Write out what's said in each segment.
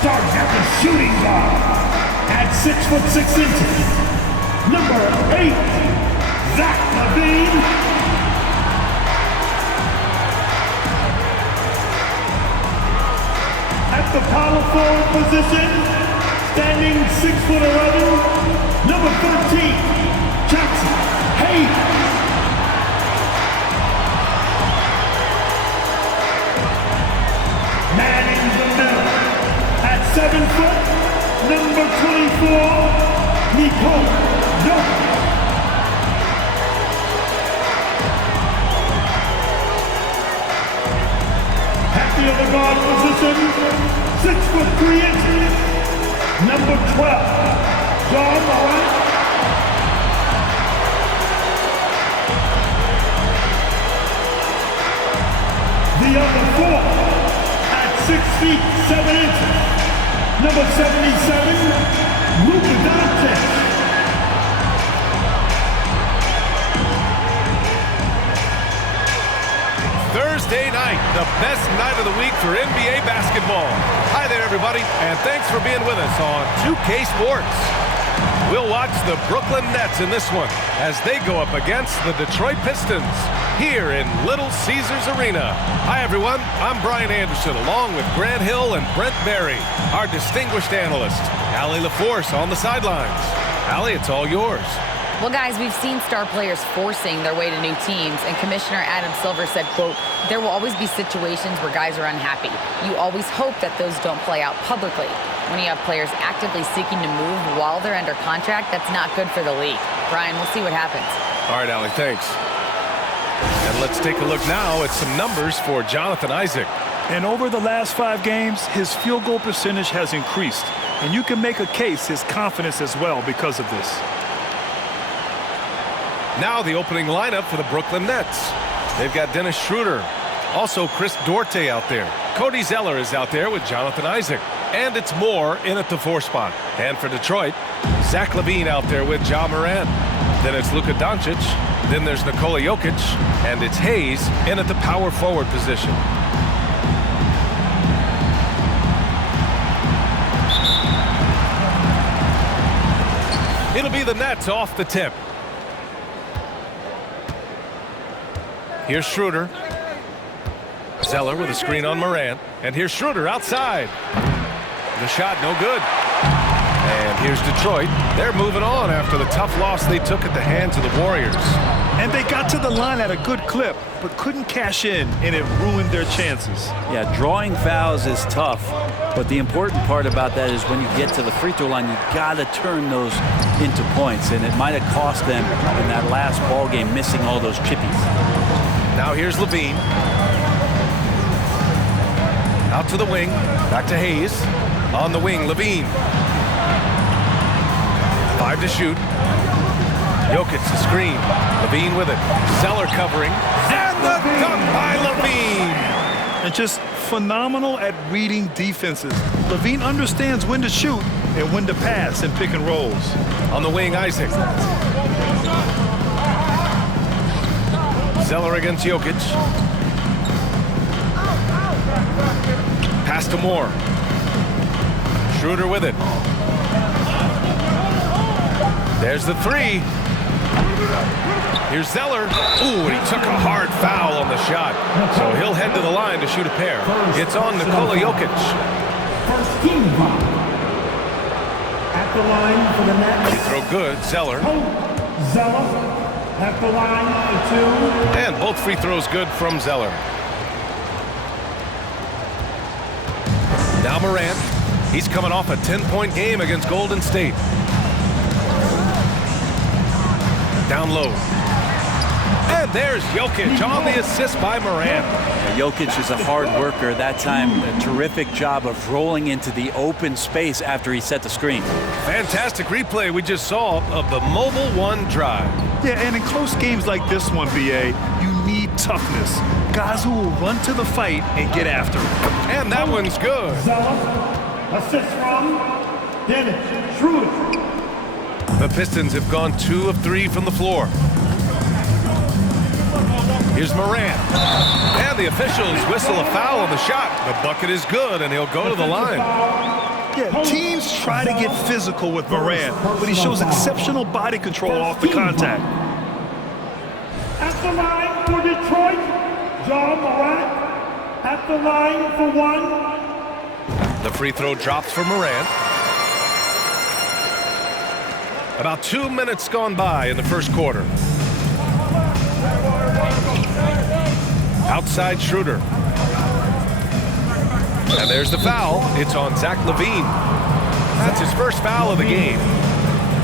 Starting at the shooting guard at 6'6". Number 8, Zach LaVine. At the power forward position, standing 6'11", number 13, Jackson Hayes. Manning the middle at 7 foot, number 24, Nikola Jokic. At the other guard position, 6'3", number 12, John Morant. The other four, 6 feet 7 inches, number 77, Luka Doncic. Thursday night, the best night of the week for NBA basketball. Hi there, everybody, and thanks for being with us on 2K Sports. We'll watch the Brooklyn Nets in this one as they go up against the Detroit Pistons here in Little Caesars Arena. Hi, everyone. I'm Brian Anderson, along with Grant Hill and Brent Berry, our distinguished analyst, Allie LaForce on the sidelines. Allie, it's all yours. Well, guys, we've seen star players forcing their way to new teams, and Commissioner Adam Silver said, quote, "There will always be situations where guys are unhappy. You always hope that those don't play out publicly. When you have players actively seeking to move while they're under contract, that's not good for the league." Brian, we'll see what happens. All right, Allie, thanks. And let's take a look now at some numbers for Jonathan Isaac. And over the last 5 games, his field goal percentage has increased. And you can make a case his confidence as well because of this. Now the opening lineup for the Brooklyn Nets. They've got Dennis Schroeder. Also Chris Duarte out there. Cody Zeller is out there with Jonathan Isaac. And it's Moore in at the 4 spot. And for Detroit, Zach LaVine out there with Ja Morant. Then it's Luka Doncic. Then there's Nikola Jokic. And it's Hayes in at the power forward position. It'll be the Nets off the tip. Here's Schroeder. Zeller with a screen on Morant. And here's Schroeder outside. The shot no good. And here's Detroit. They're moving on after the tough loss they took at the hands of the Warriors. And they got to the line at a good clip, but couldn't cash in, and it ruined their chances. Yeah, drawing fouls is tough, but the important part about that is when you get to the free throw line, you got to turn those into points, and it might have cost them in that last ball game missing all those chippies. Now here's LaVine. Out to the wing. Back to Hayes. On the wing, LaVine. 5 to shoot. Jokic the screen. LaVine with it. Zeller covering. And the dunk by LaVine. And just phenomenal at reading defenses. LaVine understands when to shoot and when to pass and pick and rolls. On the wing, Isaac. Zeller against Jokic. Pass to Moore. Schroeder with it. There's the 3. Here's Zeller. Ooh, and he took a hard foul on the shot. So he'll head to the line to shoot a pair. It's on Nikola Jokic. First team foul. At the line for the Nets. Free throw good, Zeller. Zeller at the line for 2. And both free throws good from Zeller. Now Morant. He's coming off a 10-point game against Golden State. Down low. And there's Jokic on the assist by Morant. Jokic is a hard worker. That time, a terrific job of rolling into the open space after he set the screen. Fantastic replay we just saw of the Mobile One drive. Yeah, and in close games like this one, BA, you need toughness. Guys who will run to the fight and get after it. And that one's good. Zeller, assist from Dennis Schroeder. The Pistons have gone 2 of 3 from the floor. Here's Morant. And the officials whistle a foul on the shot. The bucket is good, and he'll go to the line. Yeah, teams try to get physical with Morant, but he shows exceptional body control off the contact. At the line for Detroit, John Morant. At the line for one. The free throw drops for Morant. About 2 minutes gone by in the first quarter. Outside Schroeder. And there's the foul. It's on Zach LaVine. That's his first foul of the game.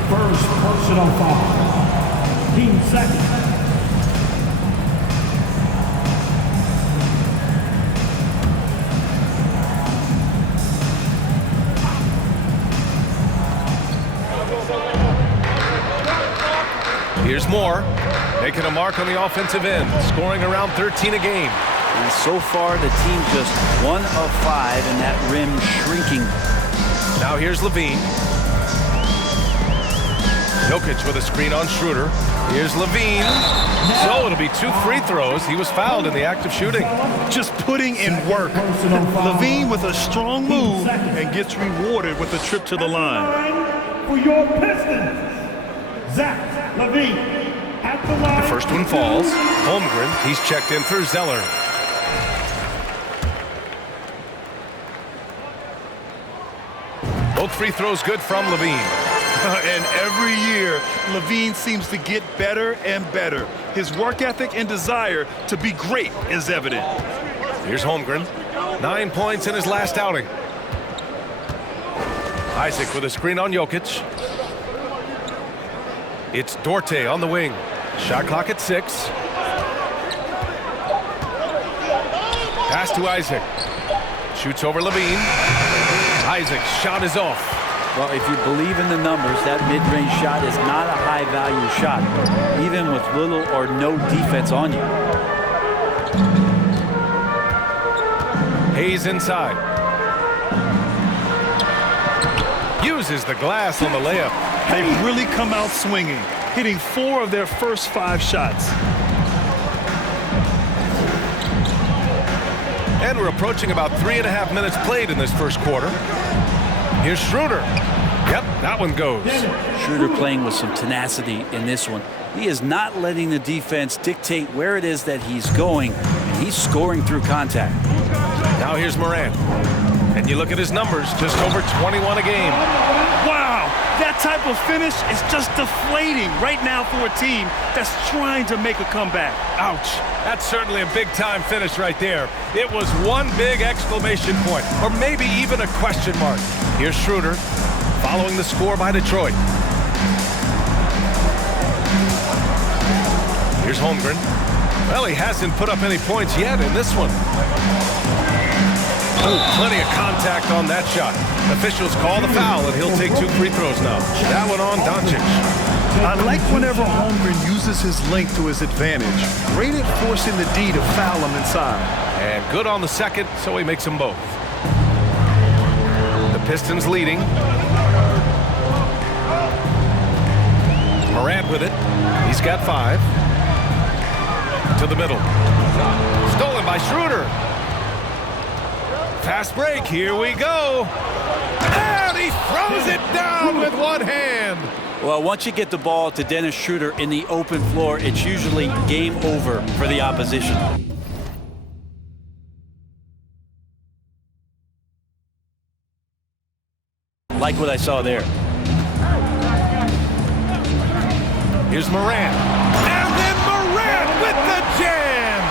First personal foul. Team second. Here's Moore, making a mark on the offensive end, scoring around 13 a game. And so far, the team just 1 of 5, and that rim shrinking. Now here's LaVine. Jokic with a screen on Schroeder. Here's LaVine. So it'll be 2 free throws. He was fouled in the act of shooting. Just putting in work. LaVine with a strong move and gets rewarded with a trip to the line. For your Pistons, Zach LaVine. At the line. The first one falls. Holmgren, he's checked in for Zeller. Both free throws good from LaVine. And every year, LaVine seems to get better and better. His work ethic and desire to be great is evident. Here's Holmgren. 9 points in his last outing. Isaac with a screen on Jokic. It's Dorte on the wing. Shot clock at 6. Pass to Isaac. Shoots over LaVine. Isaac's shot is off. Well, if you believe in the numbers, that mid-range shot is not a high-value shot, even with little or no defense on you. Hayes inside. Uses the glass on the layup. They've really come out swinging, hitting 4 of their first 5 shots. And we're approaching about 3.5 minutes played in this first quarter. Here's Schroeder. Yep, that one goes. Schroeder playing with some tenacity in this one. He is not letting the defense dictate where it is that he's going, and he's scoring through contact. Now here's Morant. And you look at his numbers, just over 21 a game. Wow, that type of finish is just deflating right now for a team that's trying to make a comeback. Ouch. That's certainly a big-time finish right there. It was one big exclamation point, or maybe even a question mark. Here's Schroeder, following the score by Detroit. Here's Holmgren. Well, he hasn't put up any points yet in this one. Oh, plenty of contact on that shot. Officials call the foul, and he'll take 2 free throws now. That one on Doncic. I like whenever Holmgren uses his length to his advantage. Great at forcing the D to foul him inside. And good on the second, so he makes them both. The Pistons leading. Morant with it. He's got 5. To the middle. Stolen by Schroeder. Fast break, here we go. And he throws it down with one hand. Well, once you get the ball to Dennis Schroeder in the open floor, it's usually game over for the opposition. Like what I saw there. Here's Morant. And then Morant with the jam.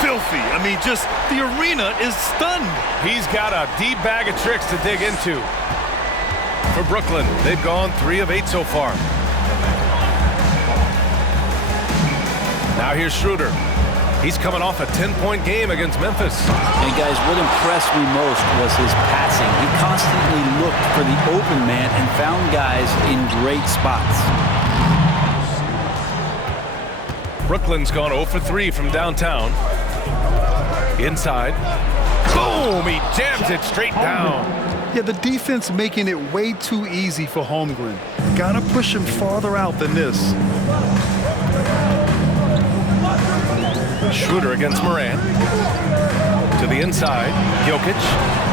Filthy. I mean, just the arena is stunned. He's got a deep bag of tricks to dig into. For Brooklyn, they've gone 3 of 8 so far. Now here's Schroeder. He's coming off a 10-point game against Memphis. And guys, what impressed me most was his passing. He constantly looked for the open man and found guys in great spots. Brooklyn's gone 0 for 3 from downtown. Inside. Boom! He jams it straight down. Yeah, the defense making it way too easy for Holmgren. Gotta push him farther out than this. Schroeder against Morant. To the inside. Jokic.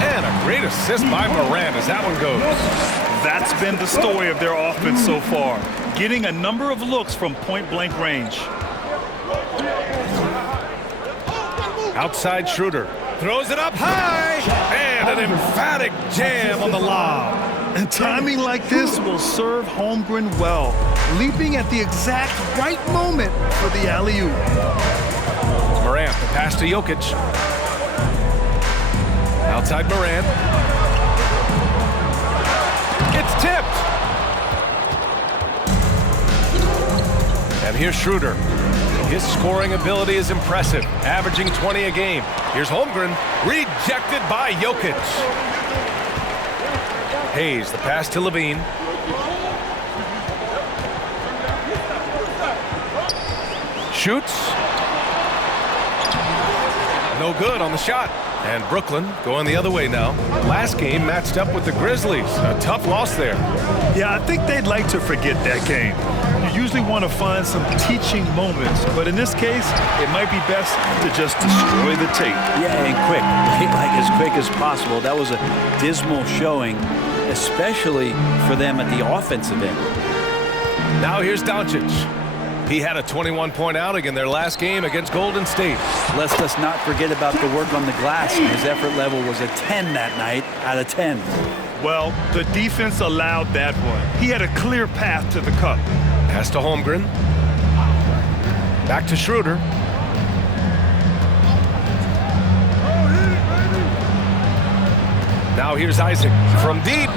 And a Great assist by Moran as that one goes. That's been the story of their offense so far, getting a number of looks from point-blank range. Outside Schroeder. Throws it up high. And an emphatic jam on the lob. And timing like this will serve Holmgren well, leaping at the exact right moment for the alley-oop. Morant, the pass to Jokic. Outside Morant. It's tipped. And here's Schroeder. His scoring ability is impressive, averaging 20 a game. Here's Holmgren, rejected by Jokic. Hayes, the pass to Levine. Shoots. No good on the shot. And Brooklyn going the other way now. Last game matched up with the Grizzlies. A tough loss there. Yeah, I think they'd like to forget that game. You usually want to find some teaching moments, but in this case, it might be best to just destroy the tape. Yeah, and quick, like as quick as possible. That was a dismal showing, especially for them at the offensive end. Now here's Doncic. He had a 21-point outing in their last game against Golden State. Let's not forget about the work on the glass. His effort level was a 10 that night out of 10. Well, the defense allowed that one. He had a clear path to the cup. Pass to Holmgren. Back to Schroeder. Now here's Isaac from deep.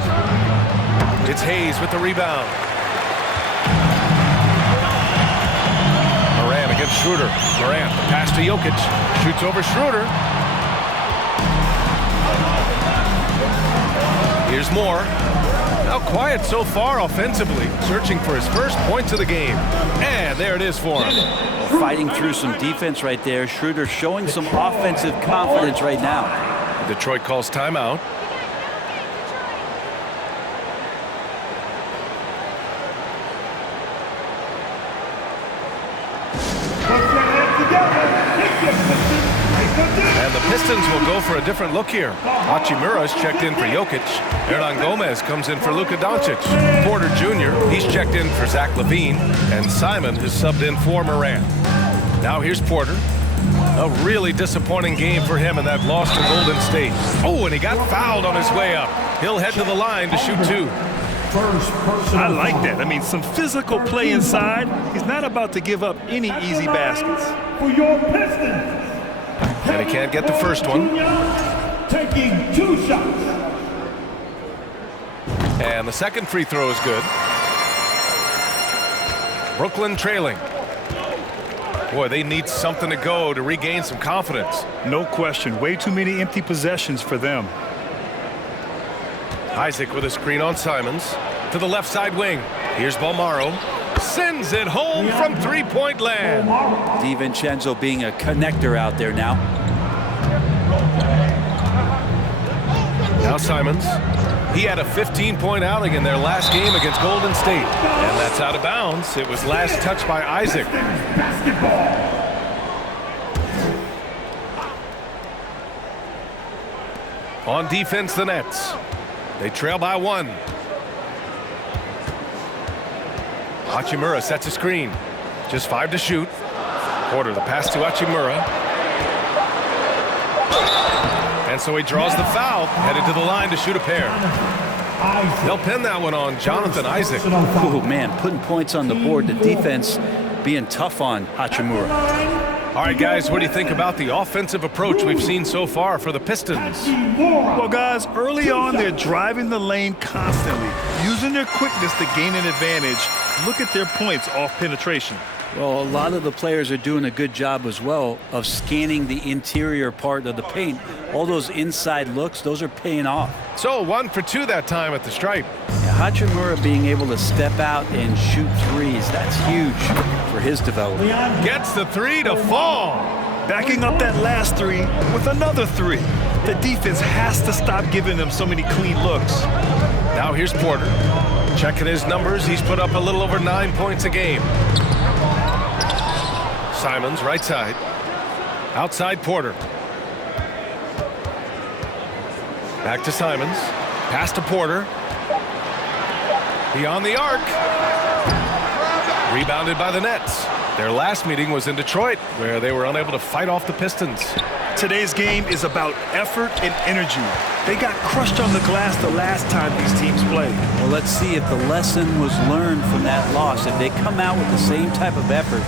It's Hayes with the rebound. Moran against Schroeder. Morant, the pass to Jokic. Shoots over Schroeder. Here's Moore. Now quiet so far offensively, searching for his first points of the game. And there it is for him. Fighting through some defense right there. Schroeder showing some offensive confidence right now. Detroit calls timeout. And the Pistons will go for a different look here. Hachimura's checked in for Jokic. Hernan Gomez comes in for Luka Doncic. Porter Jr., he's checked in for Zach LaVine. And Simon has subbed in for Morant. Now here's Porter. A really disappointing game for him in that loss to Golden State. Oh, and he got fouled on his way up. He'll head to the line to shoot two. I like that. I mean, some physical play inside. He's not about to give up any easy baskets. For your Pistons. And he can't get the first one. Taking 2 shots. And the second free throw is good. Brooklyn trailing. Boy, they need something to go to regain some confidence. No question. Way too many empty possessions for them. Isaac with a screen on Simons. To the left side wing. Here's Balmaro. Sends it home from three-point land. DiVincenzo being a connector out there now. Now Simons. He had a 15-point outing in their last game against Golden State. And that's out of bounds. It was last touched by Isaac. On defense, the Nets. They trail by 1. Hachimura sets a screen. Just 5 to shoot. Porter, the pass to Hachimura. And so he draws the foul, headed to the line to shoot a pair. They'll pin that one on Jonathan Isaac. Oh, man, putting points on the board. The defense being tough on Hachimura. All right, guys, what do you think about the offensive approach we've seen so far for the Pistons? Well, guys, early on, they're driving the lane constantly, using their quickness to gain an advantage. Look at their points off penetration. Well, a lot of the players are doing a good job as well of scanning the interior part of the paint. All those inside looks, those are paying off. So 1 for 2 that time at the stripe. Yeah, Hachimura being able to step out and shoot threes, that's huge for his development. Gets the 3 to fall. Backing up that last 3 with another 3. The defense has to stop giving them so many clean looks. Now here's Porter. Checking his numbers, he's put up a little over 9 points a game. Simons, right side. Outside Porter. Back to Simons. Pass to Porter. Beyond the arc. Rebounded by the Nets. Their last meeting was in Detroit, where they were unable to fight off the Pistons. Today's game is about effort and energy. They got crushed on the glass the last time these teams played. Well, let's see if the lesson was learned from that loss. If they come out with the same type of effort,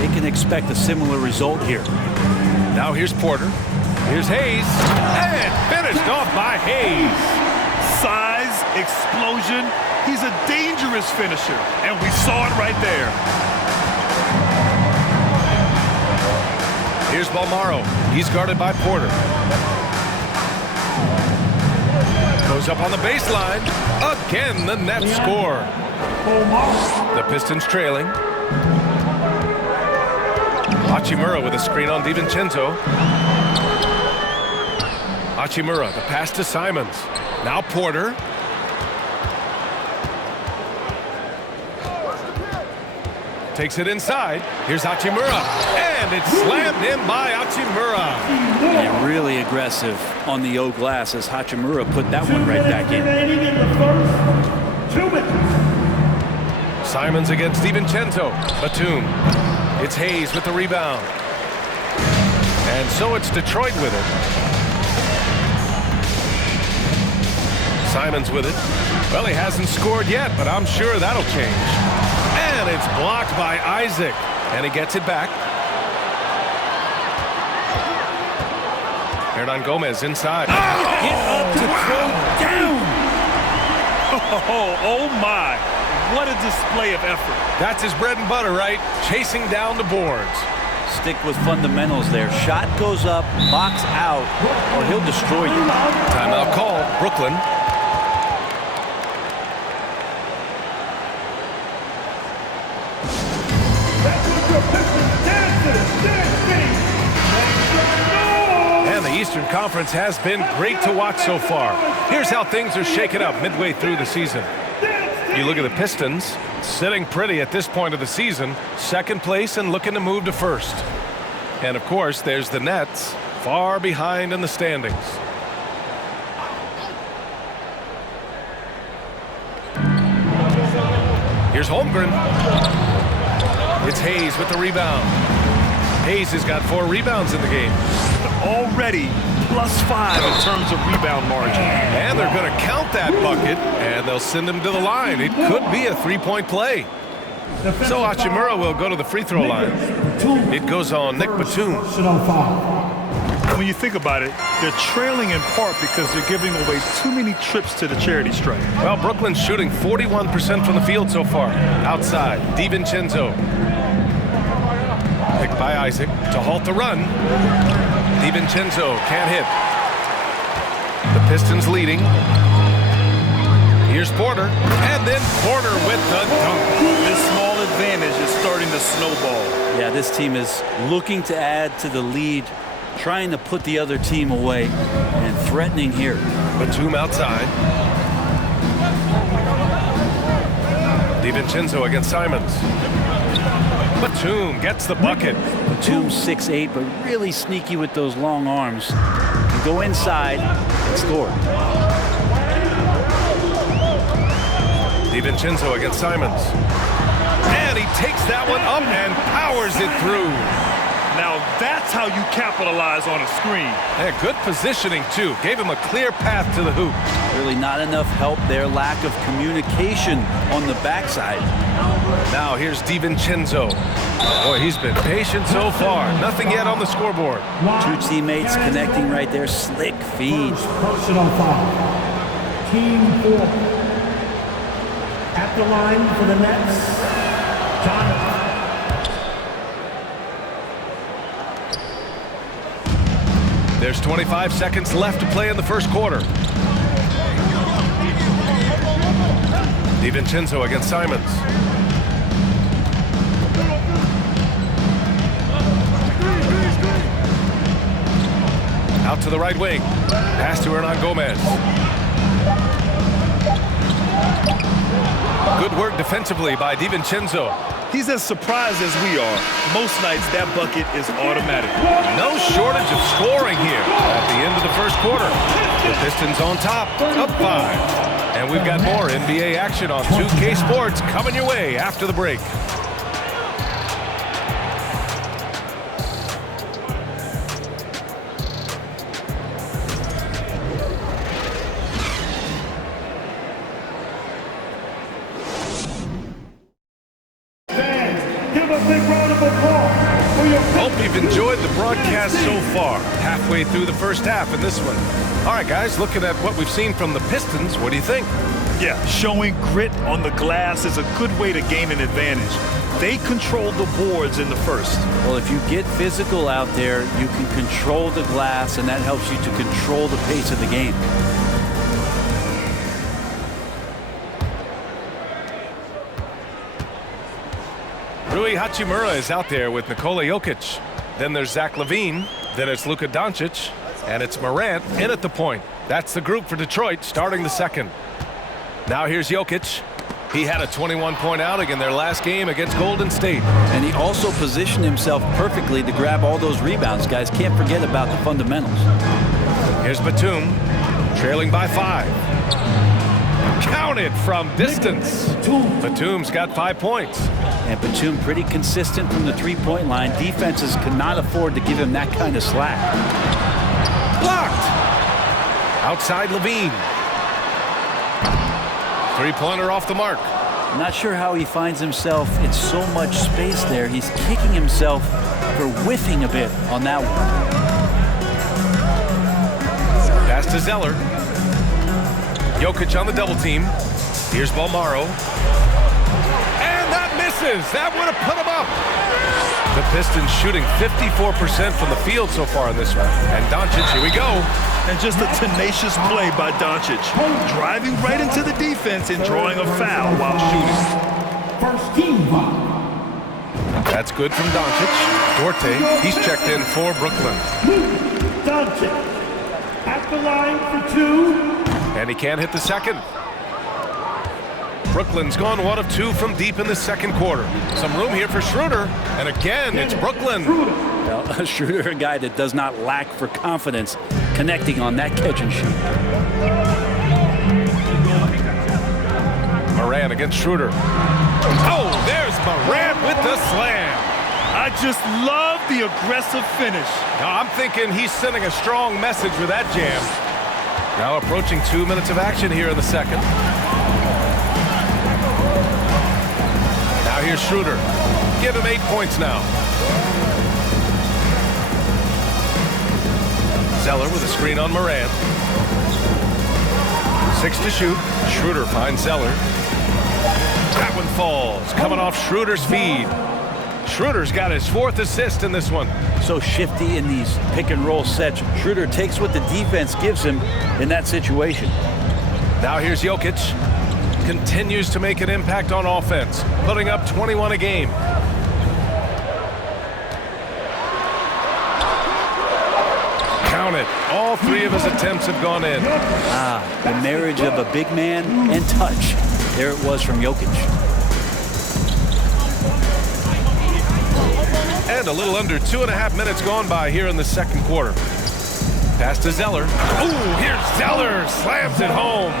they can expect a similar result here. Now here's Porter. Here's Hayes. And finished off by Hayes. Size, explosion. He's a dangerous finisher, and we saw it right there. Here's Balmaro. He's guarded by Porter. Goes up on the baseline. Again, the Nets score. The Pistons trailing. Hachimura with a screen on DiVincenzo. Hachimura, the pass to Simons. Now Porter. Takes it inside. Here's Hachimura. And it's slammed in by Hachimura. And really aggressive on the O glass as Hachimura put that one right back in. Simons against DiVincenzo. Batum. It's Hayes with the rebound. And so it's Detroit with it. Simons with it. Well, he hasn't scored yet, but I'm sure that'll change. And it's blocked by Isaac. And he gets it back. Hernan Gomez inside. Get up to throw down. Oh my. What a display of effort. That's his bread and butter, right? Chasing down the boards. Stick with fundamentals there. Shot goes up, box out, or he'll destroy you. Timeout called. Brooklyn. And the Eastern Conference has been great to watch so far. Here's how things are shaken up midway through the season. You look at the Pistons, sitting pretty at this point of the season, second place and looking to move to first. And of course, there's the Nets, far behind in the standings. Here's Holmgren. It's Hayes with the rebound. Hayes has got 4 rebounds in the game. Already +5 in terms of rebound margin. And they're going to count that bucket, and they'll send him to the line. It could be a 3-point play. So Hachimura will go to the free throw line. It goes on Nick Batum. When you think about it, they're trailing in part because they're giving away too many trips to the charity stripe. Well, Brooklyn's shooting 41% from the field so far. Outside, DiVincenzo. Picked by Isaac to halt the run. DiVincenzo can't hit. The Pistons leading. Here's Porter. And then Porter with the dunk. This small advantage is starting to snowball. Yeah, this team is looking to add to the lead, trying to put the other team away, and threatening here. Batum outside. DiVincenzo against Simons. Batum gets the bucket. Batum's 6'8", but really sneaky with those long arms. Can go inside and score. DiVincenzo against Simons. And he takes that one up and powers it through. Now that's how you capitalize on a screen. And good positioning, too. Gave him a clear path to the hoop. Really not enough help there. Lack of communication on the backside. Now here's DiVincenzo. Boy, he's been patient so far. Nothing yet on the scoreboard. 2 teammates connecting right there. Slick feed. Personal foul. Team 4. At the line for the Nets, Jonathan. There's 25 seconds left to play in the first quarter. DiVincenzo against Simons. Out to the right wing. Pass to Hernan Gomez. Good work defensively by DiVincenzo. He's as surprised as we are. Most nights, that bucket is automatic. No shortage of scoring here at the end of the first quarter. The Pistons on top, up 5. And we've got more NBA action on 2K Sports coming your way after the break. Hope you've enjoyed the broadcast so far. Halfway through the first half in this one. All right, guys, looking at what we've seen from the Pistons, what do you think? Yeah, showing grit on the glass is a good way to gain an advantage. They controlled the boards in the first. Well, if you get physical out there, you can control the glass, and that helps you to control the pace of the game. Rui Hachimura is out there with Nikola Jokic. Then there's Zach LaVine. Then it's Luka Doncic. And it's Morant in at the point. That's the group for Detroit starting the second. Now here's Jokic. He had a 21-point outing in their last game against Golden State. And he also positioned himself perfectly to grab all those rebounds, guys. Can't forget about the fundamentals. Here's Batum, trailing by 5. Counted from distance. Batum's got 5 points. And Batum pretty consistent from the three-point line. Defenses cannot afford to give him that kind of slack. Blocked. Outside LaVine. Three-pointer off the mark. Not sure how he finds himself in so much space there. He's kicking himself for whiffing a bit on that one. Pass to Zeller. Jokic on the double team. Here's Balmaro. And that misses. That would have put him up. The Pistons shooting 54% from the field so far in this one. And Doncic, here we go. And just a tenacious play by Doncic. Driving right into the defense and drawing a foul while shooting. First team foul. That's good from Doncic. Duarte, he's checked in for Brooklyn. Doncic at the line for 2. And he can't hit the second. Brooklyn's gone 1 of 2 from deep in the second quarter. Some room here for Schroeder. And again, it's Brooklyn. Well, Schroeder, a guy that does not lack for confidence, connecting on that catch and shoot. Morant against Schroeder. Oh, there's Morant with the slam. I just love the aggressive finish. Now, I'm thinking he's sending a strong message with that jam. Now approaching 2 minutes of action here in the second. Now here's Schroeder. Give him 8 points now. Zeller with a screen on Morant. 6 to shoot. Schroeder finds Zeller. That one falls. Coming off Schroeder's feed. Schroeder's got his 4th assist in this one. So shifty in these pick-and-roll sets. Schroeder takes what the defense gives him in that situation. Now here's Jokic. Continues to make an impact on offense, putting up 21 a game. Count it. All 3 of his attempts have gone in. The marriage of a big man and touch. There it was from Jokic. And a little under 2.5 minutes gone by here in the second quarter. Pass to Zeller. Ooh, here's Zeller. Slams it home.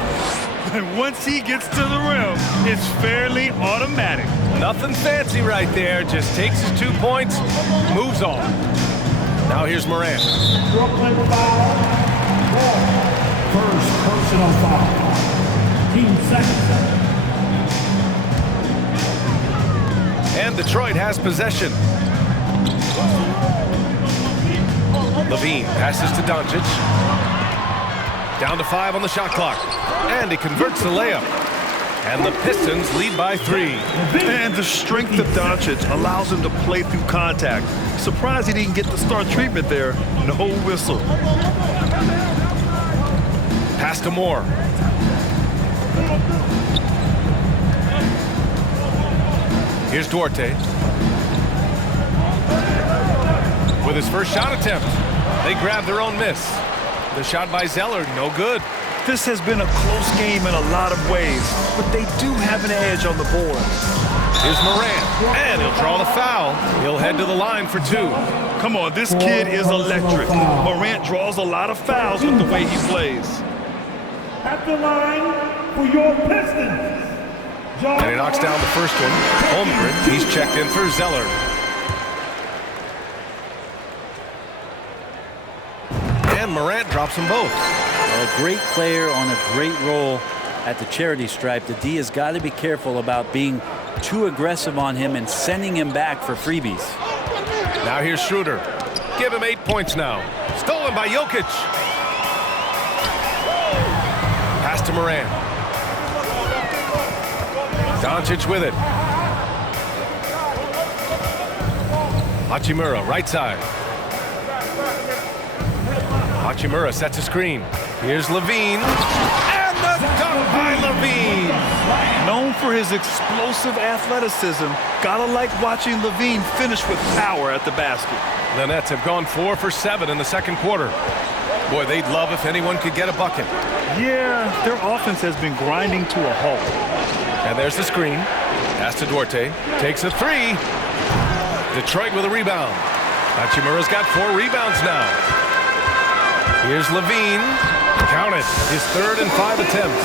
And once he gets to the rim, it's fairly automatic. Nothing fancy right there. Just takes his 2 points, moves on. Now here's Morant. Brooklyn foul. First personal foul. Team second. And Detroit has possession. LaVine passes to Doncic. Down to 5 on the shot clock. And he converts the layup. And the Pistons lead by 3. And the strength of Doncic allows him to play through contact. Surprised he didn't get the star treatment there. No whistle. Pass to Moore. Here's Duarte. With his first shot attempt, they grab their own miss. The shot by Zeller, no good. This has been a close game in a lot of ways, but they do have an edge on the board. Here's Morant, and he'll draw the foul. He'll head to the line for 2. Come on, this kid is electric. Morant draws a lot of fouls with the way he plays. At the line for your Pistons. And he knocks down the first one. Holmgren, he's checked in for Zeller. And Morant drops them both. A great player on a great role at the charity stripe. The D has got to be careful about being too aggressive on him and sending him back for freebies. Now here's Schroeder. Give him 8 points now. Stolen by Jokic. Pass to Morant. Doncic with it. Hachimura, right side. Hachimura sets a screen. Here's Levine. And the dunk by Levine. Known for his explosive athleticism, gotta like watching Levine finish with power at the basket. The Nets have gone 4 for 7 in the second quarter. Boy, they'd love if anyone could get a bucket. Yeah, their offense has been grinding to a halt. And there's the screen. Pass to Duarte. Takes a 3. Detroit with a rebound. Hachimura's got 4 rebounds now. Here's Levine. Count it. His 3rd and 5 attempts.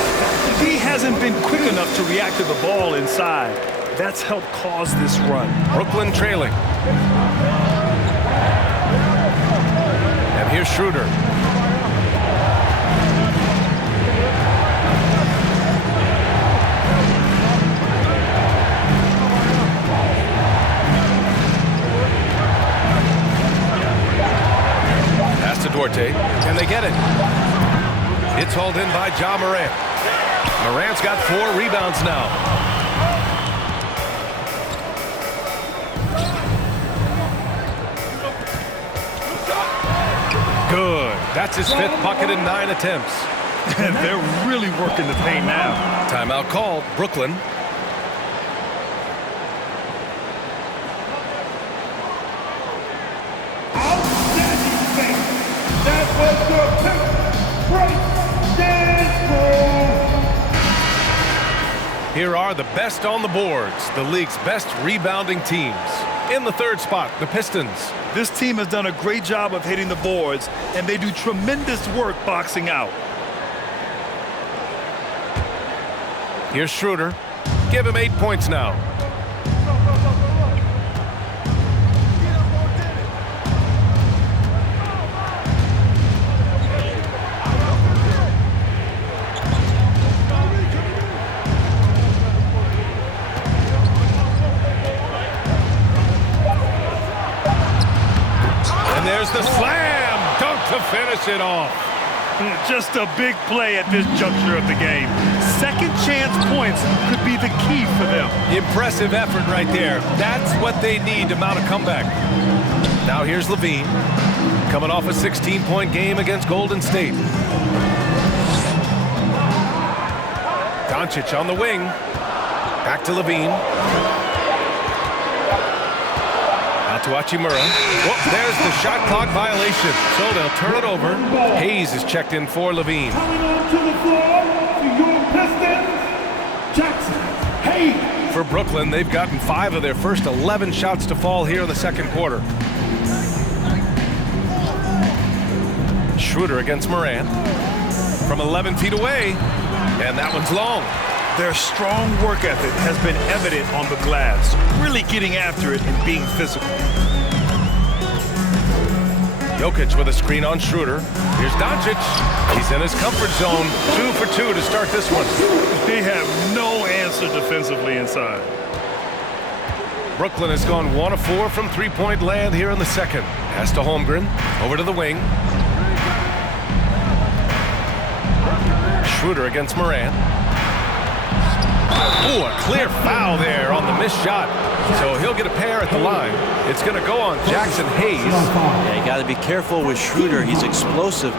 He hasn't been quick enough to react to the ball inside. That's helped cause this run. Brooklyn trailing. And here's Schroeder. Pass to Duarte. Can they get it? It's hauled in by Ja Morant. Morant's got 4 rebounds now. Good. That's his 5th bucket in 9 attempts. And they're really working the paint now. Timeout called. Brooklyn. Outstanding fake. That was the pick. Break. Here are the best on the boards, the league's best rebounding teams. In the 3rd spot, the Pistons. This team has done a great job of hitting the boards, and they do tremendous work boxing out. Here's Schroeder. Give him 8 points now. There's the slam dunk to finish it off. Just a big play at this juncture of the game. Second chance points could be the key for them. Impressive effort right there. That's what they need to mount a comeback. Now here's Levine, coming off a 16-point game against Golden State. Doncic on the wing. Back to Levine. To Hachimura. Well, there's the shot clock violation. So they'll turn it over. Hayes is checked in for Levine. Coming onto the floor for your Pistons, Jackson Hayes. For Brooklyn, they've gotten 5 of their first 11 shots to fall here in the second quarter. Schroeder against Morant. From 11 feet away. And that one's long. Their strong work ethic has been evident on the glass, really getting after it and being physical. Jokic with a screen on Schroeder. Here's Doncic. He's in his comfort zone. 2 for 2 to start this one. They have no answer defensively inside. Brooklyn has gone 1 of 4 from 3-point land here in the second. Pass to Holmgren. Over to the wing. Schroeder against Morant. Ooh, a clear foul there on the missed shot. So he'll get a pair at the line. It's going to go on Jackson Hayes. Yeah, you got to be careful with Schroeder. He's explosive.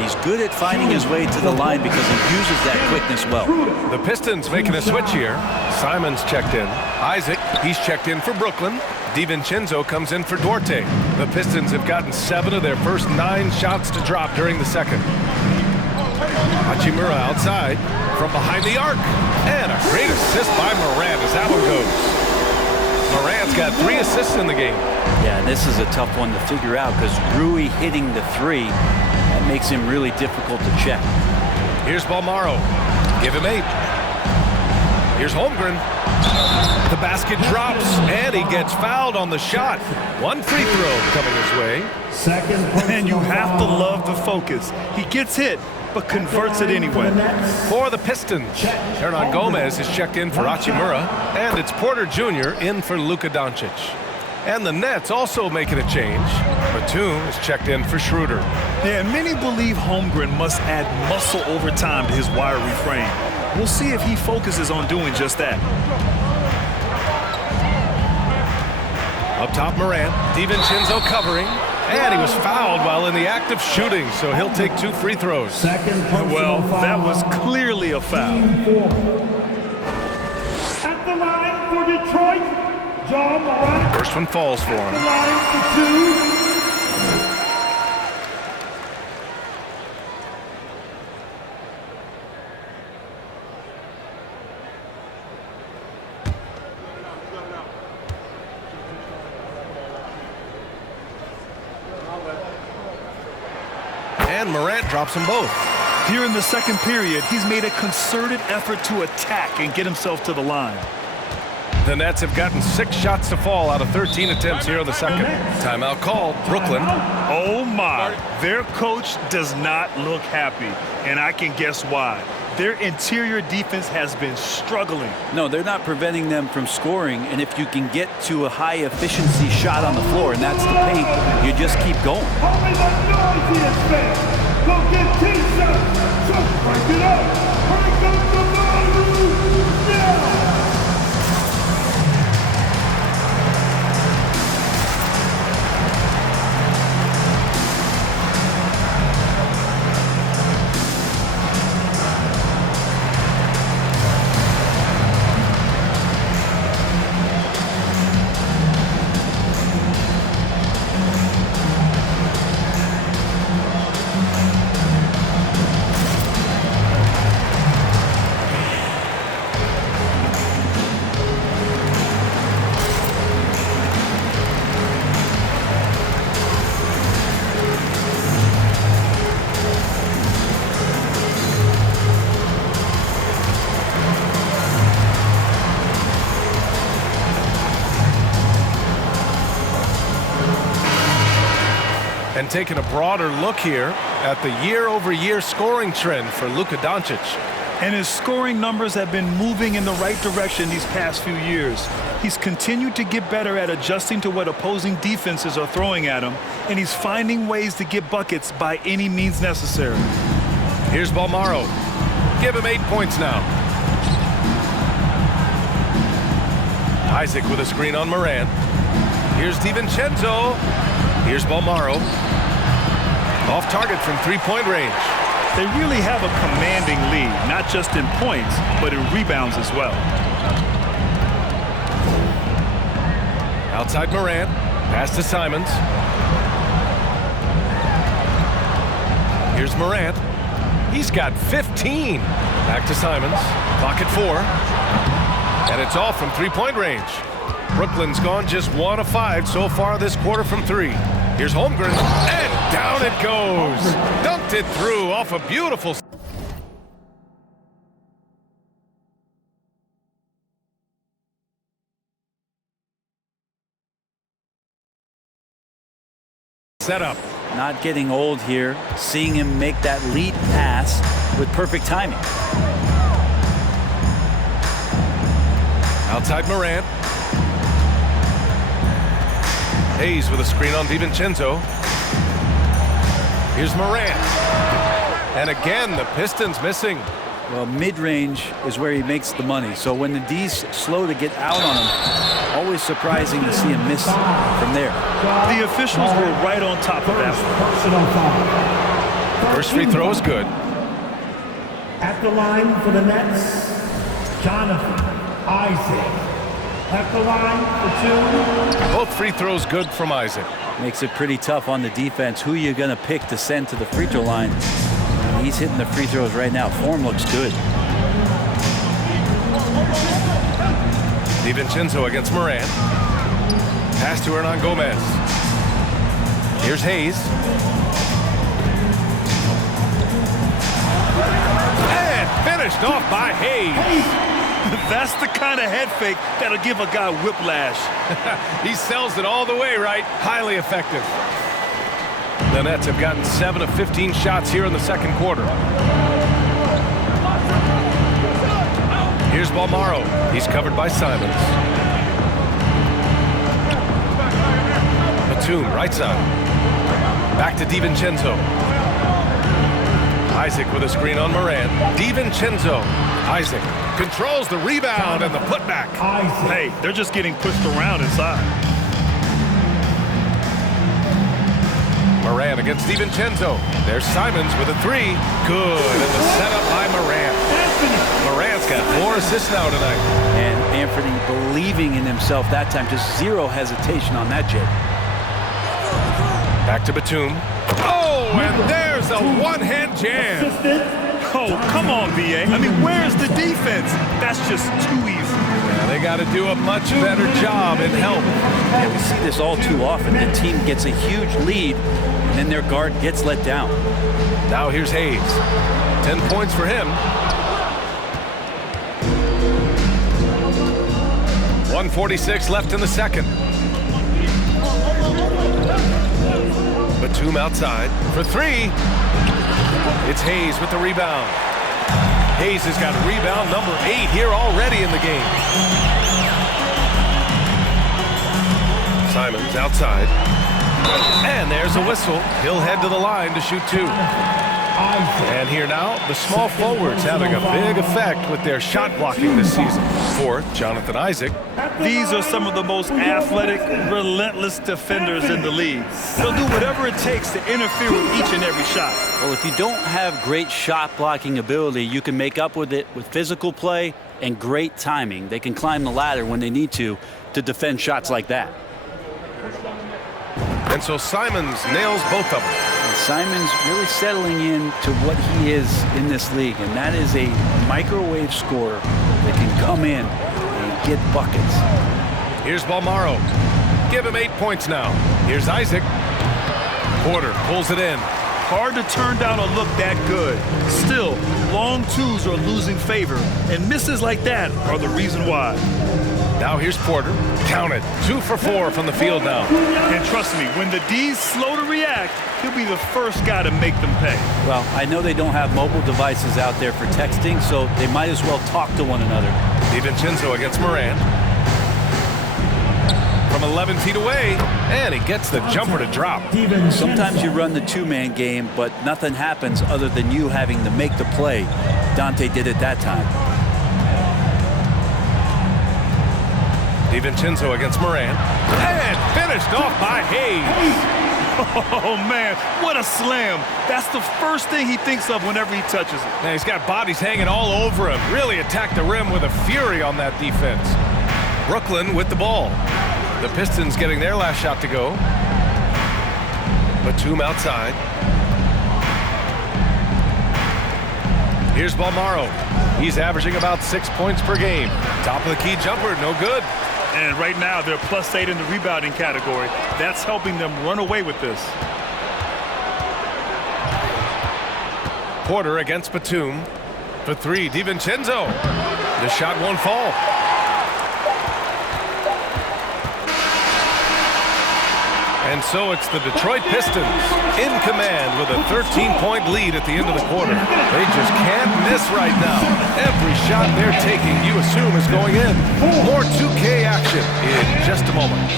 He's good at finding his way to the line because he uses that quickness well. The Pistons making a switch here. Simons checked in. Isaac, he's checked in for Brooklyn. DiVincenzo comes in for Duarte. The Pistons have gotten 7 of their first 9 shots to drop during the second. Hachimura outside from behind the arc. And a great assist by Morant as that one goes. Morant's got 3 assists in the game. Yeah, and this is a tough one to figure out because Rui hitting the 3, that makes him really difficult to check. Here's Balmaro. Give him 8. Here's Holmgren. The basket drops, and he gets fouled on the shot. 1 free throw coming his way. Second And you have to love the focus. He gets hit, but converts it anyway. For the Pistons, Hernan Gomez is checked in for Hachimura, and it's Porter Jr. in for Luka Doncic. And the Nets also making a change. Batum is checked in for Schroeder. Yeah, many believe Holmgren must add muscle over time to his wiry frame. We'll see if he focuses on doing just that. Up top, Morant. DiVincenzo covering. And he was fouled while in the act of shooting, so he'll take 2 free throws. Second Well, personal that foul. was clearly a foul. Team 4. At the line for Detroit, John Morant. First one falls for The him. line for 2. And Morant drops them both. Here in the second period, he's made a concerted effort to attack and get himself to the line. The Nets have gotten 6 shots to fall out of 13 attempts here in the second. Timeout called. Brooklyn. Oh my, their coach does not look happy, and I can guess why. Their interior defense has been struggling. No, they're not preventing them from scoring, and if you can get to a high-efficiency shot on the floor, and that's the paint, you just keep going. Only the noisiest fan. Go get T-shirts. So break it up. Break up the volume. Yeah. And taking a broader look here at the year-over-year scoring trend for Luka Doncic. And his scoring numbers have been moving in the right direction these past few years. He's continued to get better at adjusting to what opposing defenses are throwing at him, and he's finding ways to get buckets by any means necessary. Here's Balmaro. Give him 8 points now. Isaac with a screen on Morant. Here's DiVincenzo. Here's Balmaro. Off target from 3-point range. They really have a commanding lead, not just in points, but in rebounds as well. Outside Morant. Pass to Simons. Here's Morant. He's got 15. Back to Simons. Clock at 4. And it's all from 3-point range. Brooklyn's gone just 1 of 5 so far this quarter from 3. Here's Holmgren, and down it goes. Dunked it through off a beautiful setup. Not getting old here, seeing him make that lead pass with perfect timing. Outside Morant. Hayes with a screen on DiVincenzo. Here's Morant. And again, the Pistons missing. Well, mid-range is where he makes the money. So when the D's slow to get out on him, always surprising to see him miss from there. The officials were right on top of that one. First free throw is good. At the line for the Nets, Jonathan Isaac. At the line for 2. Both free throws good from Isaac. Makes it pretty tough on the defense. Who you going to pick to send to the free throw line? he's hitting the free throws right now. Form looks good. DiVincenzo against Moran. Pass to Hernan Gomez. Here's Hayes. And finished off by Hayes. That's the kind of head fake that'll give a guy whiplash. He sells it all the way, right? Highly effective. The Nets have gotten 7 of 15 shots here in the second quarter. Here's Balmaro. He's covered by Simons. Batum, right side. Back to DiVincenzo. Isaac with a screen on Moran. DiVincenzo. Isaac controls the rebound and the putback. Hey, they're just getting pushed around inside. Moran against DiVincenzo. There's Simons with a three. Good. And the setup by Moran. Moran's got 4 assists now tonight. And Anthony believing in himself that time. Just zero hesitation on that, Jay. Back to Batum. Oh, and there's a one-hand jam. Oh, come on, B.A. I mean, where's the defense? That's just too easy. Yeah, they got to do a much better job in help. Yeah, we see this all too often. The team gets a huge lead, and then their guard gets let down. Now here's Hayes. 10 points for him. 1:46 left in the second. Batum outside for three. It's Hayes with the rebound. Hayes has got rebound number 8 here already in the game. Simons outside. And there's a whistle. He'll head to the line to shoot 2. And here now, the small forwards having a big effect with their shot blocking this season. Fourth, Jonathan Isaac. These are some of the most athletic, relentless defenders in the league. They'll do whatever it takes to interfere with each and every shot. Well, if you don't have great shot blocking ability, you can make up with it with physical play and great timing. They can climb the ladder when they need to defend shots like that. And so Simons nails both of them. And Simons really settling in to what he is in this league, and that is a microwave scorer that can come in and get buckets. Here's Balmaro. Give him 8 points now. Here's Isaac. Porter pulls it in. Hard to turn down a look that good. Still, long twos are losing favor, and misses like that are the reason why. Now here's Porter. Count it. 2 for 4 from the field now. And trust me, when the D's slow to react, he'll be the first guy to make them pay. Well, I know they don't have mobile devices out there for texting, so they might as well talk to one another. DiVincenzo against Moran. From 11 feet away, and he gets the jumper to drop. Sometimes you run the two-man game, but nothing happens other than you having to make the play. Dante did it that time. DiVincenzo against Moran. And finished off by Hayes. Oh, man, what a slam. That's the first thing he thinks of whenever he touches it. Man, he's got bodies hanging all over him. Really attacked the rim with a fury on that defense. Brooklyn with the ball. The Pistons getting their last shot to go. Batum outside. Here's Balmaro. He's averaging about 6 points per game. Top of the key jumper, no good. And right now, they're +8 in the rebounding category. That's helping them run away with this. Porter against Batum. For 3, DiVincenzo. The shot won't fall. And so it's the Detroit Pistons in command with a 13-point lead at the end of the quarter. They just can't miss right now. Every shot they're taking, you assume, is going in. More 2K action in just a moment.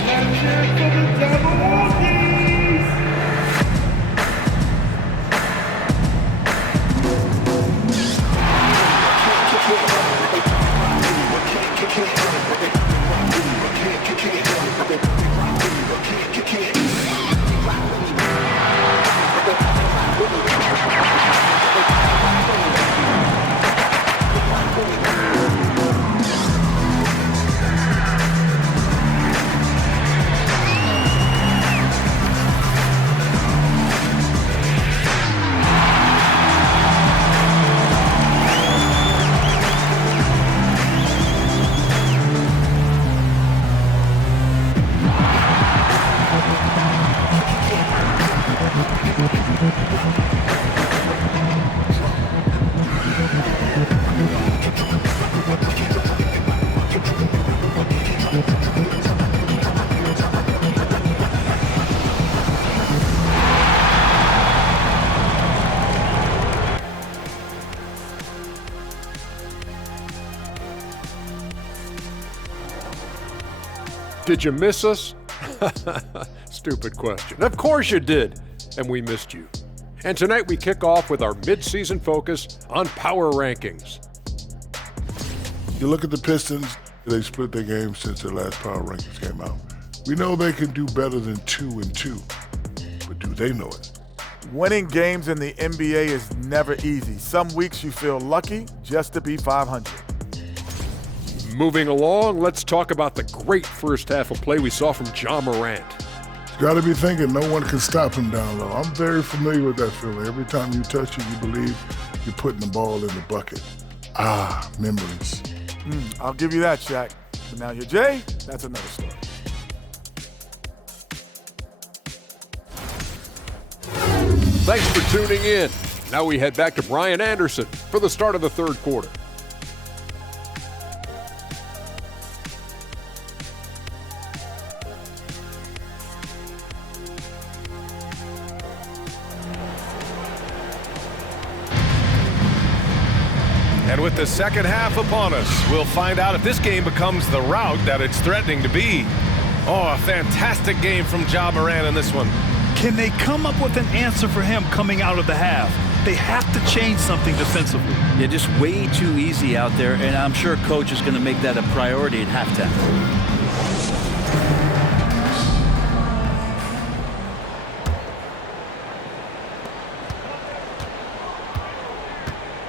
Did you miss us? Stupid question. Of course you did, and we missed you. And tonight we kick off with our mid-season focus on power rankings. You look at the Pistons, they split their game since their last power rankings came out. We know they can do better than 2-2, but do they know it? Winning games in the NBA is never easy. Some weeks you feel lucky just to be 500. Moving along, let's talk about the great first half of play we saw from Ja Morant. You gotta be thinking no one can stop him down low. I'm very familiar with that feeling. Every time you touch it, you believe you're putting the ball in the bucket. Ah, memories. I'll give you that, Shaq. But now you're Jay, that's another story. Thanks for tuning in. Now we head back to Brian Anderson for the start of the third quarter. And with the second half upon us, we'll find out if this game becomes the rout that it's threatening to be. Oh, a fantastic game from Ja Morant in this one. Can they come up with an answer for him coming out of the half? They have to change something defensively. Yeah, just way too easy out there, and I'm sure coach is going to make that a priority at halftime.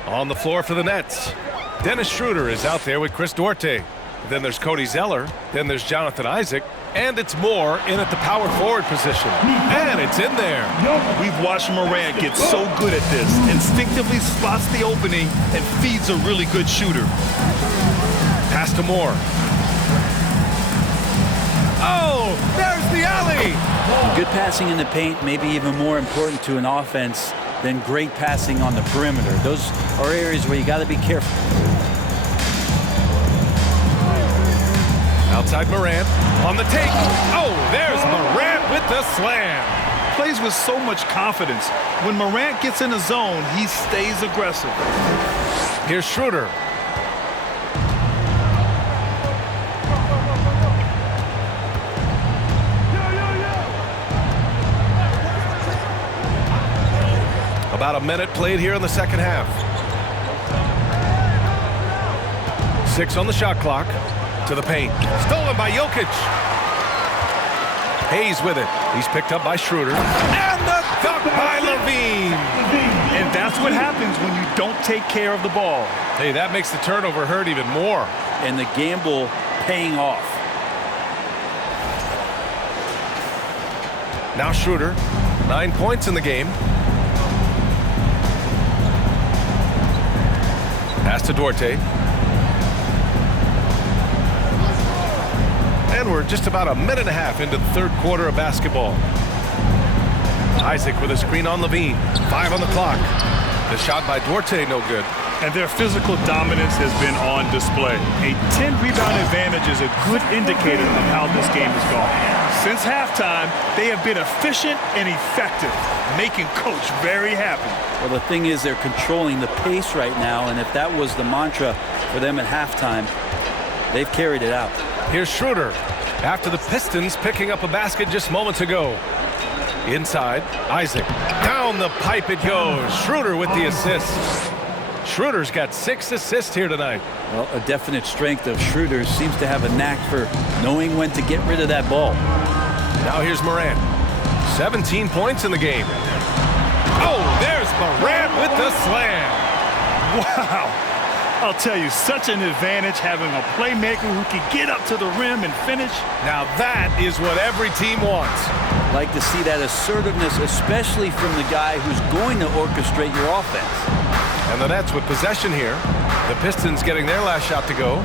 On the floor for the Nets, Dennis Schroeder is out there with Chris Duarte. Then there's Cody Zeller. Then there's Jonathan Isaac. And it's Moore in at the power forward position. And it's in there. We've watched Morant get so good at this. Instinctively spots the opening and feeds a really good shooter. Pass to Moore. Oh, there's the alley. Good passing in the paint may be even more important to an offense than great passing on the perimeter. Those are areas where you got to be careful. Outside Morant on the take. Oh, there's Morant with the slam. Plays with so much confidence. When Morant gets in a zone, he stays aggressive. Here's Schroeder. About a minute played here in the second half. 6 on the shot clock. To the paint. Stolen by Jokic. Hayes with it. He's picked up by Schroeder. And the dunk by Levine. And that's what happens when you don't take care of the ball. Hey, that makes the turnover hurt even more. And the gamble paying off. Now Schroeder. 9 points in the game. Pass to Duarte. And we're just about a minute and a half into the third quarter of basketball. Isaac with a screen on Levine. 5 on the clock. The shot by Duarte, no good. And their physical dominance has been on display. A 10-rebound advantage is a good indicator of how this game has gone. Since halftime, they have been efficient and effective, making coach very happy. Well, the thing is they're controlling the pace right now, and if that was the mantra for them at halftime, they've carried it out. Here's Schroeder after the Pistons picking up a basket just moments ago. Inside, Isaac. Down the pipe it goes. Schroeder with the assist. Schroeder's got 6 assists here tonight. Well, a definite strength of Schroeder seems to have a knack for knowing when to get rid of that ball. Now here's Morant. 17 points in the game. Oh, there's Morant with the slam. Wow. I'll tell you, such an advantage having a playmaker who can get up to the rim and finish. Now that is what every team wants. Like to see that assertiveness, especially from the guy who's going to orchestrate your offense. And the Nets with possession here. The Pistons getting their last shot to go.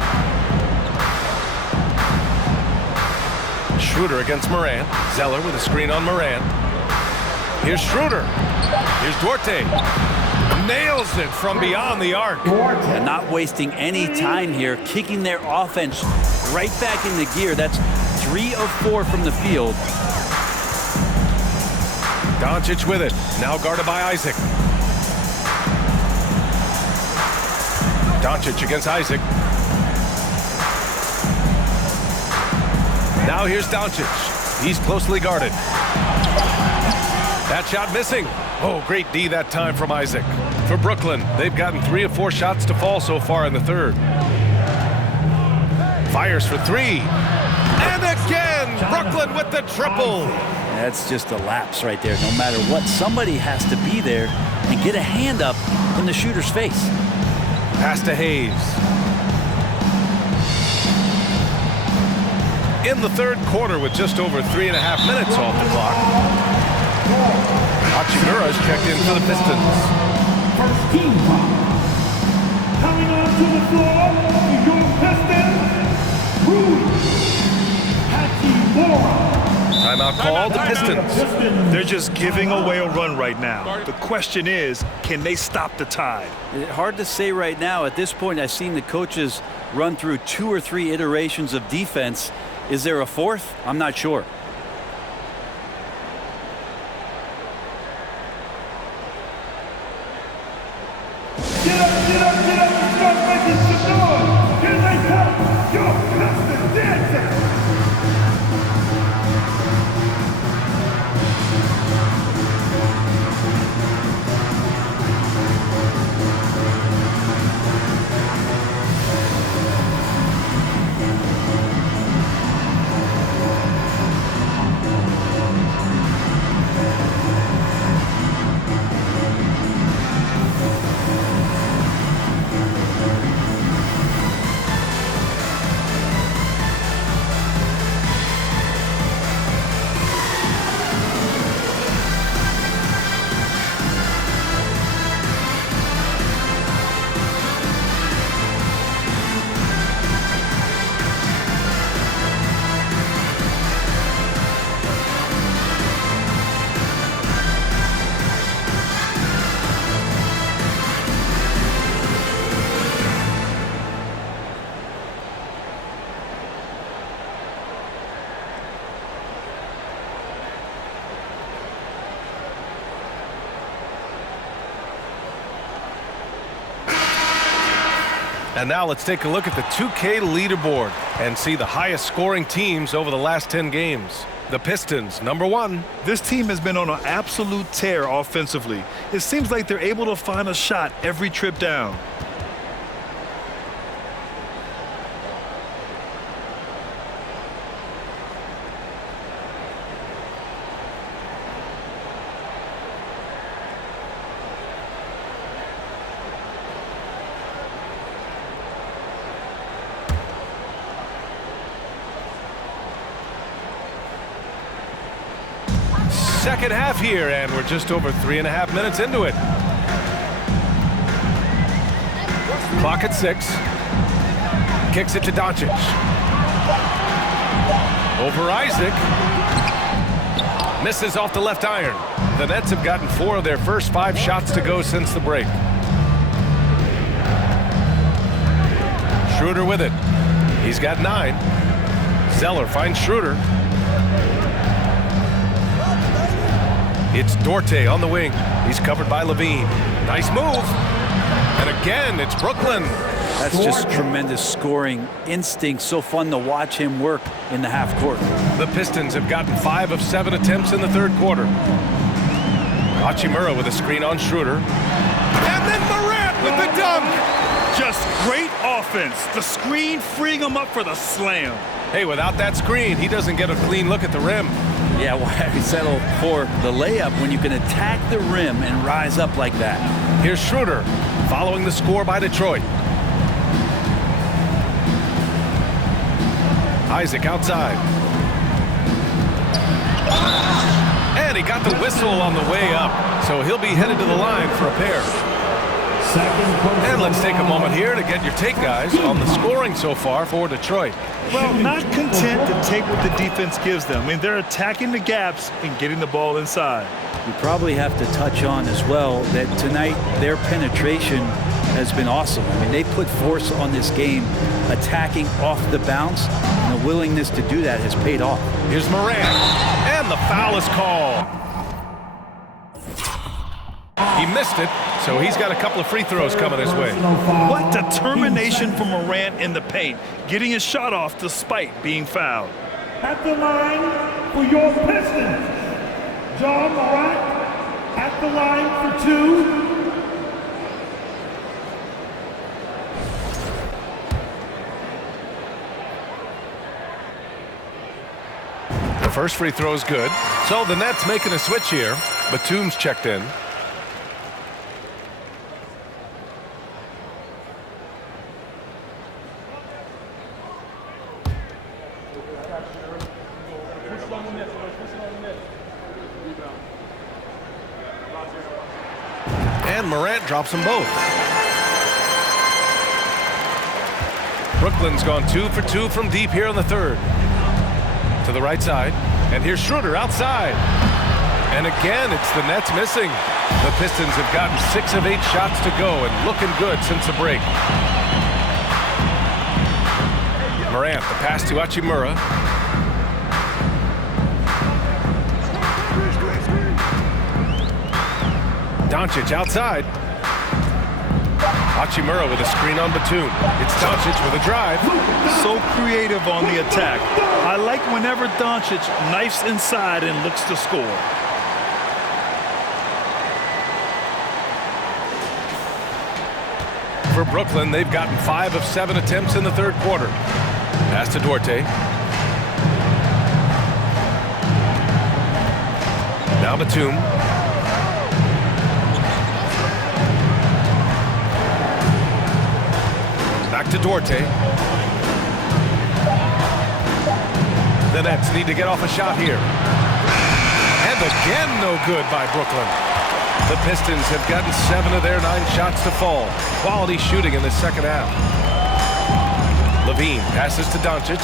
Schroeder against Morant. Zeller with a screen on Morant. Here's Schroeder. Here's Duarte. Nails it from beyond the arc. And not wasting any time here, kicking their offense right back into gear. That's 3 of 4 from the field. Doncic with it. Now guarded by Isaac. Doncic against Isaac. Now here's Doncic. He's closely guarded. That shot missing. Oh, great D that time from Isaac. For Brooklyn, they've gotten 3 of 4 shots to fall so far in the third. Fires for 3. And again, Brooklyn with the triple. That's just a lapse right there. No matter what, somebody has to be there and get a hand up in the shooter's face. Pass to Hayes. In the third quarter with just over 3.5 minutes off the clock. Hachimura's checked in for the Pistons. First team foul. Coming onto the floor, your Pistons, Rui Hachimura. Timeout called, the Pistons. They're just giving away a run right now. The question is, can they stop the tide? Hard to say right now. At this point, I've seen the coaches run through 2 or 3 iterations of defense. Is there a fourth? I'm not sure. Get up, get up, get up, and start making some noise. Here they come, your Pistons dancing. And now let's take a look at the 2K leaderboard and see the highest scoring teams over the last 10 games. The Pistons, number 1. This team has been on an absolute tear offensively. It seems like they're able to find a shot every trip down. Second half here, and we're just over 3.5 minutes into it. Clock at 6. Kicks it to Doncic. Over Isaac. Misses off the left iron. The Nets have gotten 4 of their first 5 shots to go since the break. Schroeder with it. He's got 9. Zeller finds Schroeder. It's Dorte on the wing. He's covered by Levine. Nice move. And again, it's Brooklyn. That's just tremendous scoring instinct. So fun to watch him work in the half court. The Pistons have gotten 5 of 7 attempts in the third quarter. Hachimura with a screen on Schroeder. And then Morant with the dunk. Just great offense. The screen freeing him up for the slam. Hey, without that screen, he doesn't get a clean look at the rim. Yeah, why settle for the layup when you can attack the rim and rise up like that? Here's Schroeder following the score by Detroit. Isaac outside. And he got the whistle on the way up, so he'll be headed to the line for a pair. And let's take a moment here to get your take, guys, on the scoring so far for Detroit. Well, not content to take what the defense gives them. I mean, they're attacking the gaps and getting the ball inside. We probably have to touch on as well that tonight their penetration has been awesome. I mean, they put force on this game, attacking off the bounce, and the willingness to do that has paid off. Here's Morant, and the foul is called. He missed it, so he's got a couple of free throws coming his way. What determination from Morant in the paint, getting his shot off despite being fouled. at the line for your Pistons. John Morant at the line for 2. The first free throw is good. So the Nets making a switch here. Batum's checked in. And Morant drops them both. Brooklyn's gone 2 for 2 from deep here in the third. To the right side. And here's Schroeder outside. And again, it's the Nets missing. The Pistons have gotten 6 of 8 shots to go and looking good since the break. Morant, the pass to Hachimura. Doncic outside. Hachimura with a screen on Batum. It's Doncic with a drive. So creative on the attack. I like whenever Doncic knifes inside and looks to score. For Brooklyn, they've gotten 5 of 7 attempts in the third quarter. Pass to Duarte. Now Batum. Back to Duarte. The Nets need to get off a shot here. And again, no good by Brooklyn. The Pistons have gotten 7 of their 9 shots to fall. Quality shooting in the second half. Levine passes to Doncic.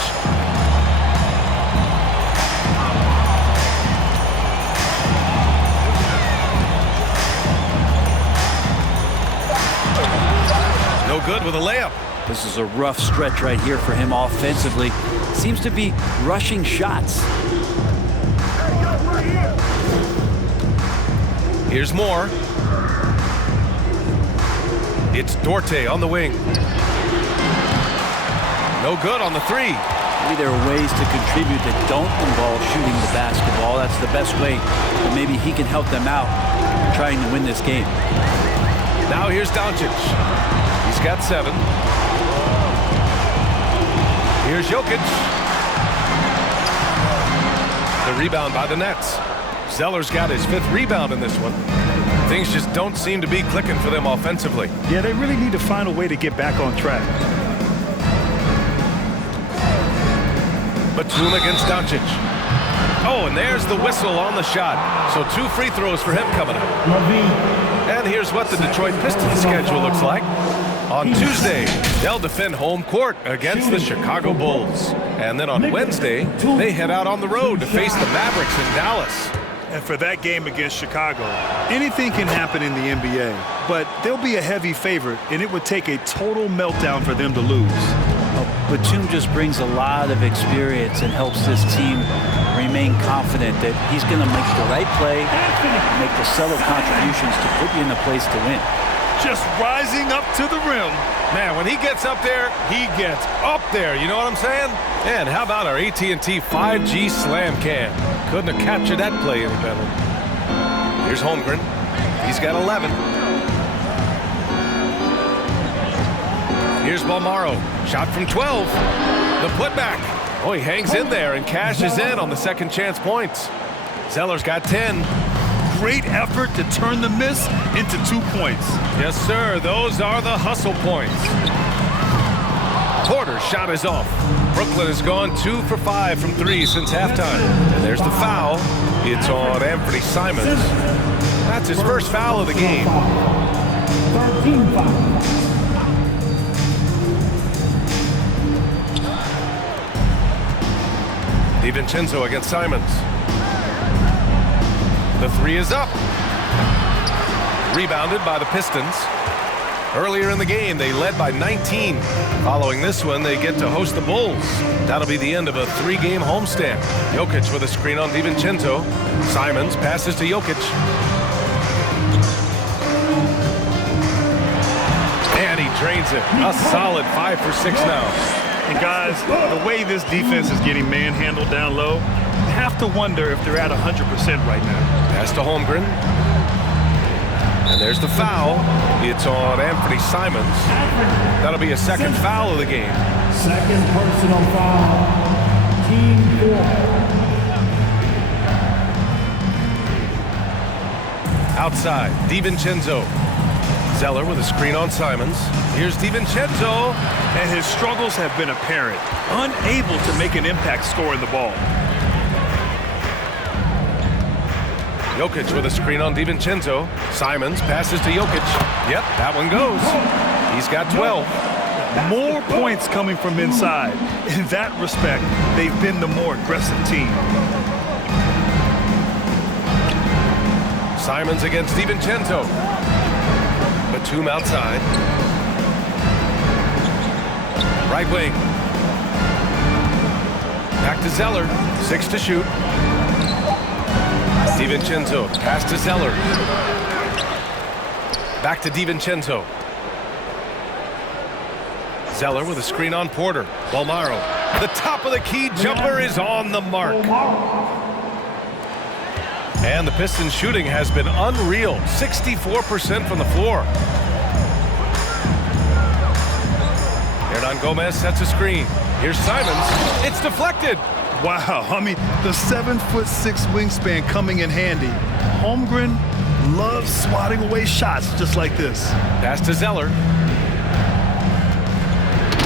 No good with a layup. This is a rough stretch right here for him offensively. Seems to be rushing shots. Here's more. It's Duarte on the wing. No good on the 3. Maybe there are ways to contribute that don't involve shooting the basketball. That's the best way that maybe he can help them out trying to win this game. Now here's Doncic. He's got 7. Here's Jokic. The rebound by the Nets. Zeller's got his 5th rebound in this one. Things just don't seem to be clicking for them offensively. Yeah, they really need to find a way to get back on track. Batum against Doncic. Oh, and there's the whistle on the shot. So 2 free throws for him coming up. And here's what the Detroit Pistons schedule looks like. On Tuesday, they'll defend home court against the Chicago Bulls. And then on Wednesday, they head out on the road to face the Mavericks in Dallas. And for that game against Chicago, anything can happen in the NBA, but they'll be a heavy favorite, and it would take a total meltdown for them to lose. Batum just brings a lot of experience and helps this team remain confident that he's going to make the right play, make the subtle contributions to put you in a place to win. Just rising up to the rim. Man, when he gets up there, he gets up there. You know what I'm saying? And how about our AT&T 5G Slam Cam? Couldn't have captured that play any better. Here's Holmgren. He's got 11. Here's Balmaro. Shot from 12. The putback. Oh, he hangs in there and cashes in on the second chance points. Zeller's got 10. Great effort to turn the miss into 2 points. Yes, sir. Those are the hustle points. Porter's shot is off. Brooklyn has gone 2 for 5 from 3 since halftime. And there's the foul. It's on Anthony Simons. That's his first foul of the game. 13 fouls. DiVincenzo against Simons. The 3 is up. Rebounded by the Pistons. Earlier in the game, they led by 19. Following this one, they get to host the Bulls. That'll be the end of a 3-game homestand. Jokic with a screen on DiVincenzo. Simons passes to Jokic. And he drains it. A solid 5 for 6 now. And guys, the way this defense is getting manhandled down low, you have to wonder if they're at 100% right now. Pass to Holmgren. And there's the foul. It's on Anthony Simons. That'll be a second foul of the game. Second personal foul. Team 4. Outside, DiVincenzo. Zeller with a screen on Simons. Here's DiVincenzo. And his struggles have been apparent. Unable to make an impact scoring the ball. Jokic with a screen on DiVincenzo. Simons passes to Jokic. Yep, that one goes. He's got 12. More points coming from inside. In that respect, they've been the more aggressive team. Simons against DiVincenzo. Batum outside. Right wing. Back to Zeller. 6 to shoot. DiVincenzo, pass to Zeller. Back to DiVincenzo. Zeller with a screen on Porter. Bolmaro. The top of the key jumper is on the mark. And the Pistons shooting has been unreal. 64% from the floor. Hernan Gomez sets a screen. Here's Simons. It's deflected. Wow, I mean, the 7'6" wingspan coming in handy. Holmgren loves swatting away shots just like this. Pass to Zeller.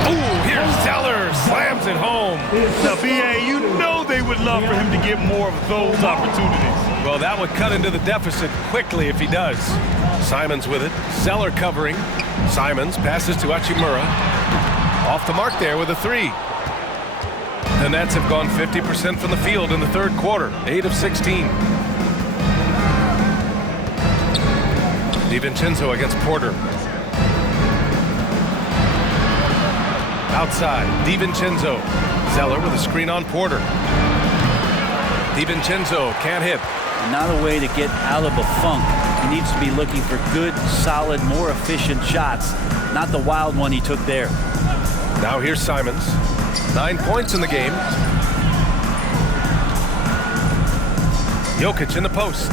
Ooh, here's Zeller. Slams it home. Now, B.A., you know they would love for him to get more of those opportunities. Well, that would cut into the deficit quickly if he does. Simons with it. Zeller covering. Simons passes to Hachimura. Off the mark there with a 3. The Nets have gone 50% from the field in the third quarter, 8 of 16. DiVincenzo against Porter. Outside, DiVincenzo. Zeller with a screen on Porter. DiVincenzo can't hit. Not a way to get out of a funk. He needs to be looking for good, solid, more efficient shots, not the wild one he took there. Now here's Simons. 9 points in the game. Jokic in the post.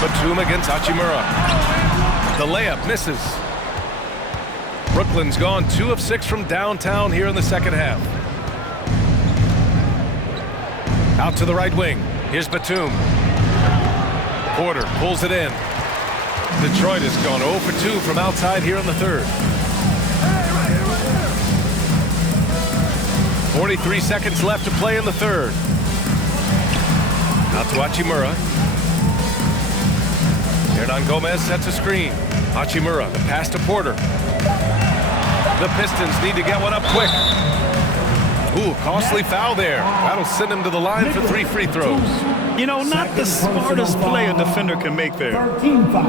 Batum against Hachimura. The layup misses. Brooklyn's gone 2 of 6 from downtown here in the second half. Out to the right wing. Here's Batum. Porter pulls it in. Detroit has gone 0 for 2 from outside here in the third. 43 seconds left to play in the third. Out to Hachimura. Hernan Gomez sets a screen. Hachimura, the pass to Porter. The Pistons need to get one up quick. Ooh, costly foul there. That'll send him to the line for 3 free throws. You know, not the smartest play a defender can make there. 13 foul.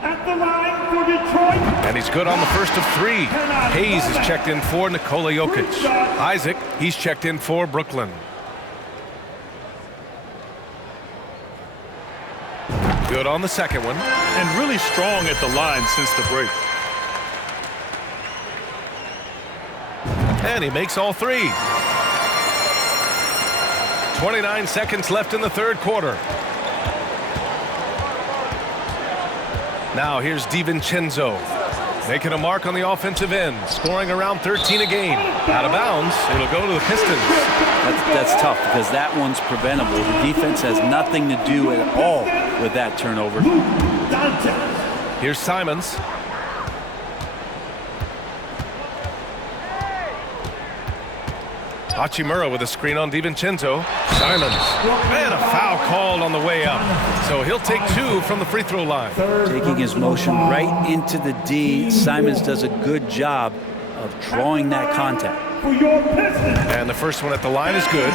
At the line for Detroit. And he's good on the first of 3. Hayes is checked in for Nikola Jokic. Isaac, he's checked in for Brooklyn. Good on the second one. And really strong at the line since the break. And he makes all 3. 29 seconds left in the third quarter. Now here's DiVincenzo. Making a mark on the offensive end. Scoring around 13 a game. Out of bounds. It'll go to the Pistons. That's tough because that one's preventable. The defense has nothing to do at all with that turnover. Here's Simons. Hachimura with a screen on DiVincenzo. Simons. And a foul called on the way up. So he'll take 2 from the free throw line. Taking his motion right into the D. Simons does a good job of drawing that contact. And the first one at the line is good.